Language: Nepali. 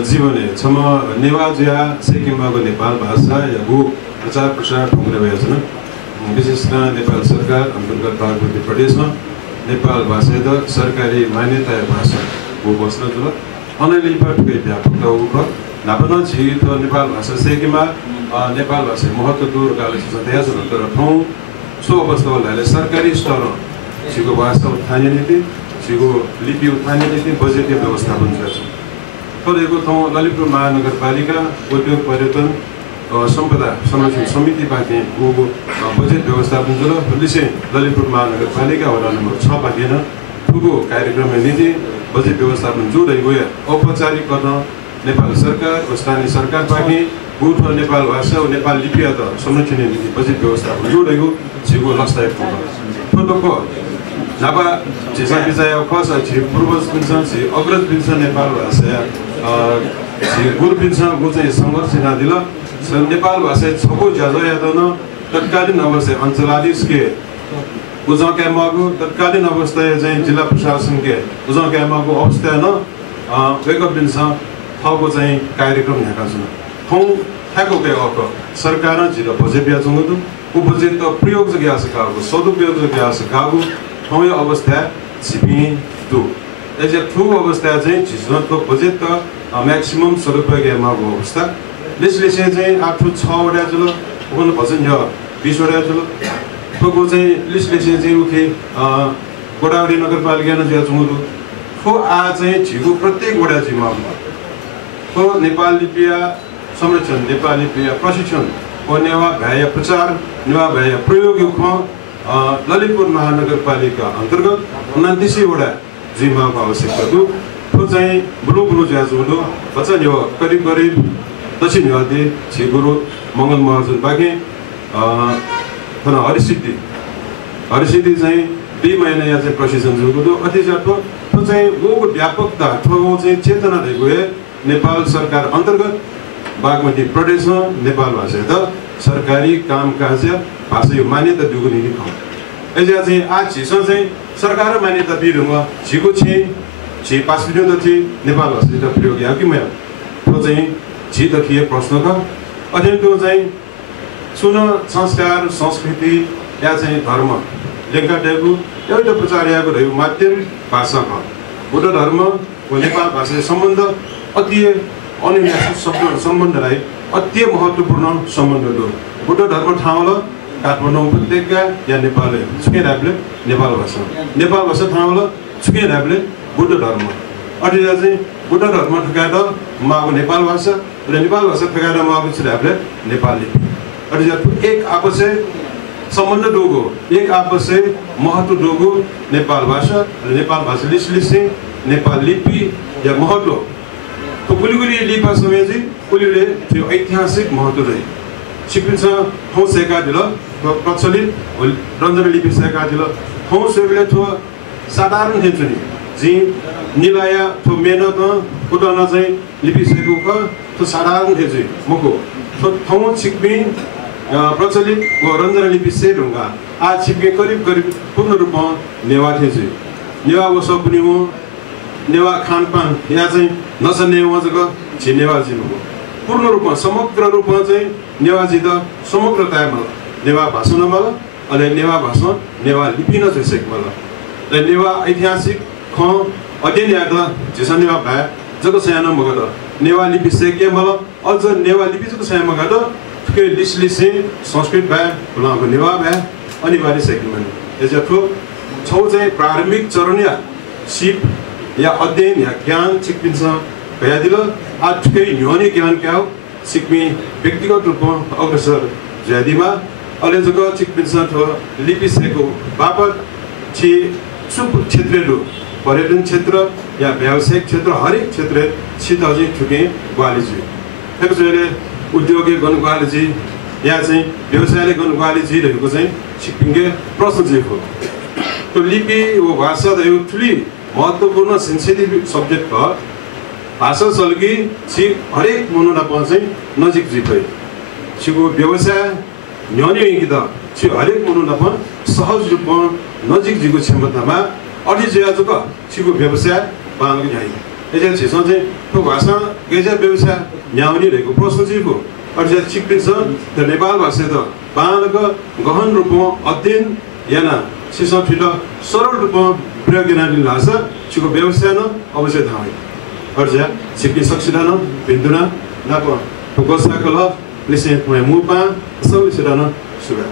जीवने छम नेवाजिया सेकिमाको नेपाल भाषा या गु प्रचार प्रसार ढुङ्ग्रे भएछ विशेष नेपाल सरकार अन्तर्गत बागमती प्रदेशमा नेपाल भाषा त सरकारी मान्यता भाषा हो बस्न जुल अनलिपा ठुकै व्यापक हो नापन छि त नेपाल भाषा सेकिमा नेपाल भाषा महत्त्व दूर काले सदैव छ तर ठाउँ सो अवस्था होला सरकारी स्तर छिको भाषा उत्थान नीति छिको लिपि उत्थान नीति बजेट व्यवस्थापन छ तरेको ठाउँ ललितपुर महानगरपालिका उद्योग पर्यटन सम्पदा संरक्षण समिति पाके बजेट व्यवस्थापन जुल पुलिसे ललितपुर महानगरपालिका वडा नम्बर 6 पाकेन ठुलो कार्यक्रम नीति बजेट व्यवस्थापन जोडै गयो औपचारिक गर्न नेपाल सरकार स्थानीय सरकार पाके गुठ नेपाल भाषा और नेपाल लिपि त संरक्षण नीति बजेट व्यवस्थापन जोडेको छिगो लस्तायक फोटोको नापा छिसा पिसाय खस छि पूर्वज पिन्छ छि अग्रज पिन्छ नेपाल भाषा छि गुरु पिन्छ गु चाहिँ संघर्ष नादिल नेपाल भाषा छको ज्यादा यादन तत्कालीन अवस्था अञ्चलाधीश के उजा क्यामाको तत्कालीन अवस्था चाहिँ जिल्ला प्रशासन के उजा क्यामाको अवस्था न वेकअप पिन्छ थको चाहिँ कार्यक्रम हेका छन् ठाउँ ठ्याको के अक सरकार जिल्ला बजेट ब्याजंगदु उ बजेट त प्रयोग जग्या सकाको सदुपयोग जग्या सकाको ठाउँ अवस्था छिपी दु एजे ठु अवस्था चाहिँ जिसनको बजेट त म्याक्सिमम सदुपयोग यामाको अवस्था लिस्टले चाहिँ 8-6 वटा जुल उन भजन यो 20 वटा जुल ठोको चाहिँ लिस्टले चाहिँ उखे गोदावरी नगरपालिका न ज्या जुमुरु ठो आ चाहिँ झिगु प्रत्येक वटा जिम्मा ठो नेपाल लिपिया संरक्षण नेपाल लिपिया प्रशिक्षण को नेवा भ्याय प्रचार नेवा भ्याय प्रयोग ख ललितपुर महानगरपालिका अन्तर्गत 29 वटा जिम्माको आवश्यकता दु ठो चाहिँ बुलु बुलु ज्या जुमुरु बच्चा यो करिब करिब दक्षिण हिमालय छिगुरु मंगल महाजन बाँकी हरिसिद्धि चाहिँ 2 महिना या चाहिँ प्रशिक्षण जुगुदो अति जातो तो चाहिँ वो व्यापकता ठो चाहिँ चेतना रहेको नेपाल सरकार अन्तर्गत बागमती प्रदेश नेपाल भाषा त सरकारी कामकाज भाषा यो मान्यता दिएको निधि खाउँ एजा चाहिँ आज छिस चाहिँ सरकार मान्यता दिरुमा छिगो छि पास भिडियो त थि नेपाल भाषा त प्रयोग या कि म तो चाहिँ छि त थिए प्रश्नको अध्ययनको चाहिँ सुन संस्कार संस्कृति या चाहिँ धर्म लेङ्गाटेको एउटा प्रचार्यको रहेको माध्यम भाषा हो बुद्ध धर्म व नेपाल भाषा सम्बन्ध अति अन्य सम्बन्धलाई अति महत्त्वपूर्ण सम्बन्ध हो बुद्ध धर्म ठाउँला काठमाडौँ उपत्यका या नेपाल छुके राबले नेपाल भाषा ठाउँला छुके राबले बुद्ध धर्म अटिया चाहिँ बुद्ध धर्म ठकादा मागो नेपाल भाषा र नेपाल भाषा ठकादा मागो छराबले नेपाली अटिया एक आपसे सम्बन्ध दोगो एक आपसे महत्त्व दोगो नेपाल भाषा र नेपाल भाषा लिस्लिसे नेपाल लिपि या महत्त्व तो कुलीकुली लिपा समय चाहिँ कुलीले त्यो ऐतिहासिक महत्त्व रहे सिपिन्छ ठाउँ सेका दिल प्रचलित रञ्जन लिपि सेका दिल ठाउँ सेले थो साधारण थियो नि जी निलाया थो मेहनत उदाहरण चाहिँ लिपि सेको थो साधारण थियो चाहिँ मको थो ठाउँ सिक्बी प्रचलित रञ्जन लिपि से ढुङ्गा आज सिक्बी करिब पूर्ण रूपमा नेवा थियो चाहिँ नेवा वो सब पनि हो नेवा खानपान या चाहिँ नसने वजको छि नेवाजी हो पूर्ण रूपमा समग्र रूपमा चाहिँ नेवाजी त समग्रतामा नेवा भाषा नमल अनि नेवा भाषा नेवा लिपि न छैसेक मल र नेवा ऐतिहासिक ख अध्ययन याद जेसा नेवा भए जको सानो मगद नेवा लिपि सेके मल अझ नेवा लिपि जको सानो मगद के लिस्लिसे संस्कृत भए बुलाको नेवा भए अनिवार्य सेकमन यसको छौ चाहिँ प्रारम्भिक चरण या सिप या अध्ययन या ज्ञान सिक्पिन्छ भयादिल आजकै न्यूनी ज्ञान क्या हो सिक्मी व्यक्तिगत रूपमा अग्रसर ज्यादिमा अलेजको सिक्पिन्छ थो लिपिसेको बापत छि सुप क्षेत्रहरू पर्यटन क्षेत्र या व्यावसायिक क्षेत्र हरेक क्षेत्र छितजी ठुके ग्वालीजी त्यसैले उद्योगिक गणग्वालीजी या चाहिँ व्यवसायले गणग्वालीजी रहेको चाहिँ सिक्पिङके प्रश्न चाहिँ हो तो लिपि वो भाषा त यो ठुली महत्त्वपूर्ण सेन्सिटिभ सब्जेक्ट हो भाषा चल्की छि हरेक मनुना चाहिँ नजिक जिपै छिको व्यवसाय न्यानी कि छि हरेक मनुना सहज रूपमा नजिक जिको क्षमतामा अढी ज्याजुको छिको व्यवसाय बाँग न्याय 이제 지선제 그 와서 이제 배우사 냐오니 되고 프로세스고 अर्थात् सिक्किन्छ त नेपाल भाषा त बाँधको गहन रूपमा अध्ययन याना सिसा फिल सरल रूपमा प्रयोग गर्न लाग्छ छिको व्यवसाय न अवश्य थाहा अर्थात् सिक्किम सक्सिदान बिन्दुना नाप फोकसका ल लिसे मुपा सबै सिदान सुगा